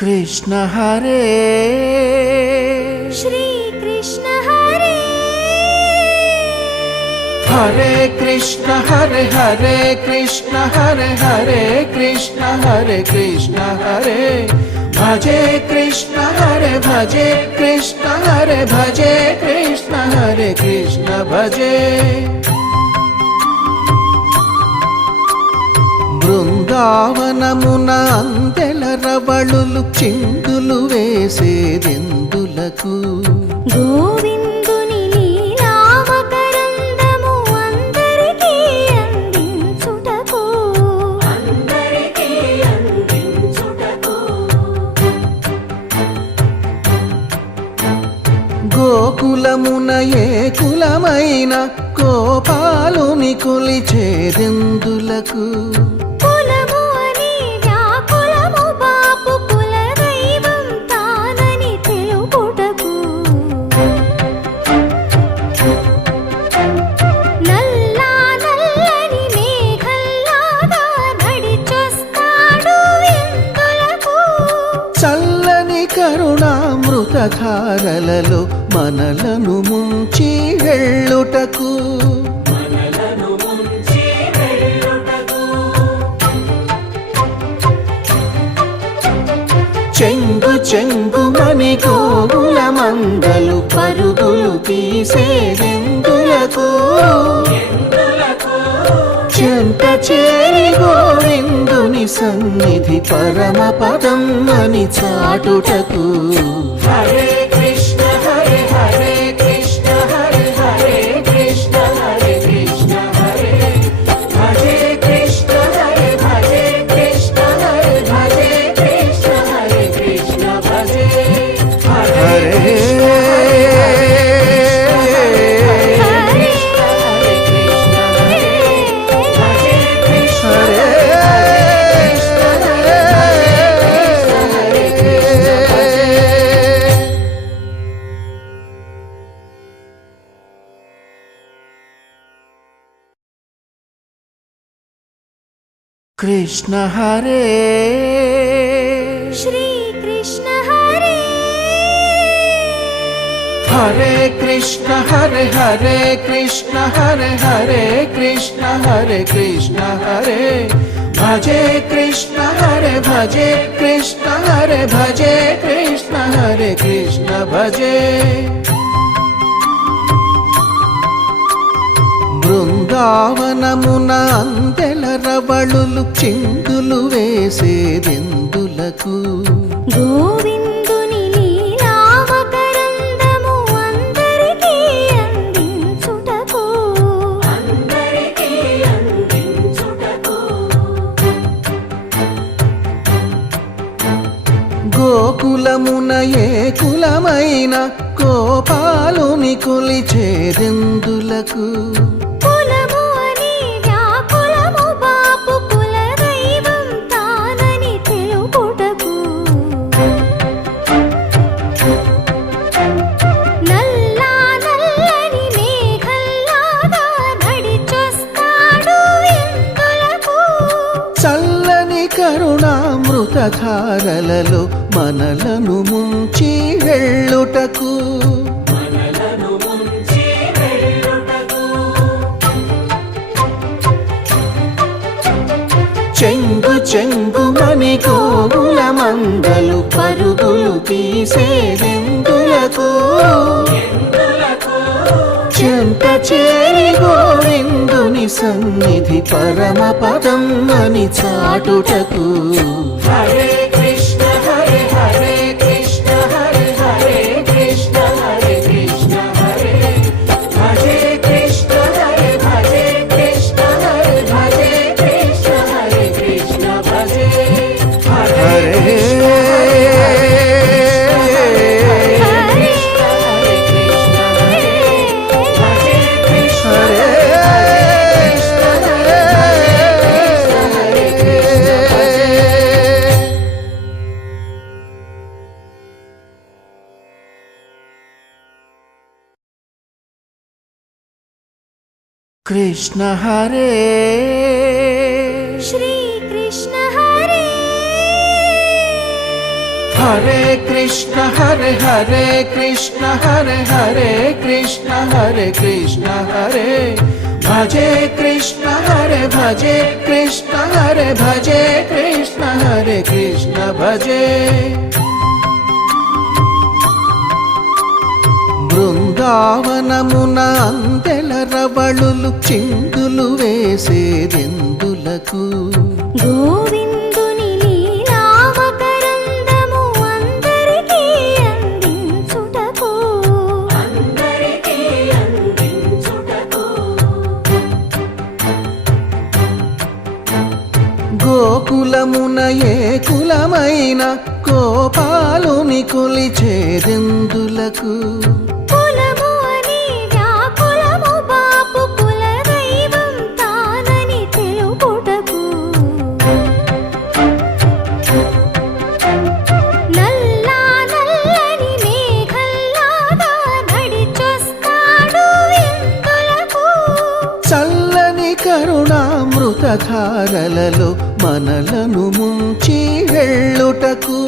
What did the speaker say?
कृष्ण हरे श्री कृष्ण हरे हरे कृष्ण हरे हरे कृष्ण हरे हरे कृष्ण हरे भजे कृष्ण हरे भजे कृष्ण हरे भजे कृष्ण हरे कृष्ण भजे బృందావనమున అందెల రవళులు చిందులు వేసేదెందులకు గోవిందుని లీలావకరందము అందరికీ అందించుటకు గోకులమున ఏ కులమైన గోపాలుని కొలిచేదెందులకు కరుణామృతధారలలో మనలను ముంచి వెళ్ళుటకు చెంగు చెంగుమని గోవుల మందలు పరుగులు తీసేదెందులకు చెంత చేరి గోవిందుని సన్నిధి పరమ పదం అని చాటుటకు హరే కృష్ణ హరే హరే కృష్ణ హరే హరే కృష్ణ హరే కృష్ణ హరే భజే కృష్ణ హరే భజే కృష్ణ హరే భజే కృష్ణ హరే కృష్ణ భజే హరే कृष्ण हरे श्री कृष्ण हरे हरे कृष्ण हरे हरे कृष्ण हरे हरे कृष्ण हरे भजे कृष्ण हरे भजे कृष्ण हरे भजे कृष्ण हरे कृष्ण भजे బృందావనమున అందెల రవళులు చిందులు వేసేదెందులకు గోవిందుని లీలావకరందము అందరికీ అందించుటకు గోకులమున ఏ కులమైన గోపాలుని కొలిచేదెందులకు కరుణామృతధారలలో మనలను ముంచి వెళ్ళుటకు చెంగు చెంగుమని గోవుల మందలు పరుగులు తీసేదెందులకు చెంత చేరి గోవిందుని సన్నిధి పరమ పదం అని చాటుటకు హరే కృష్ణ హరే హరే కృష్ణ హరే హరే కృష్ణ హరే కృష్ణ హరే భజే కృష్ణ హరే భజే కృష్ణ హరే భజే కృష్ణ హరే కృష్ణ భజే హరే कृष्ण हरे श्री कृष्ण हरे హరే కృష్ణ హరే హరే కృష్ణ హరే హరే కృష్ణ హరే కృష్ణ హరే భజే కృష్ణ హరే భజే కృష్ణ హరే భజే కృష్ణ హరే కృష్ణ భజే బృందావనమున అందెల రవళులు చిందులు వేసేదెందులకు గోవిందుని లీలావకరందము అందరికీ అందించుటకు గోకులమున ఏ కులమైన గోపాలుని కొలిచేదెందులకు కులము అని వ్యాకులము బాపు కులదైవం తానని తెలుపుటకు నల్లా నల్లని మేఘల్లాగా నడిచొస్తాడు ఇందులకు చల్లని కరుణామృతధారలలో మనలను ముంచి వెళ్ళుటకు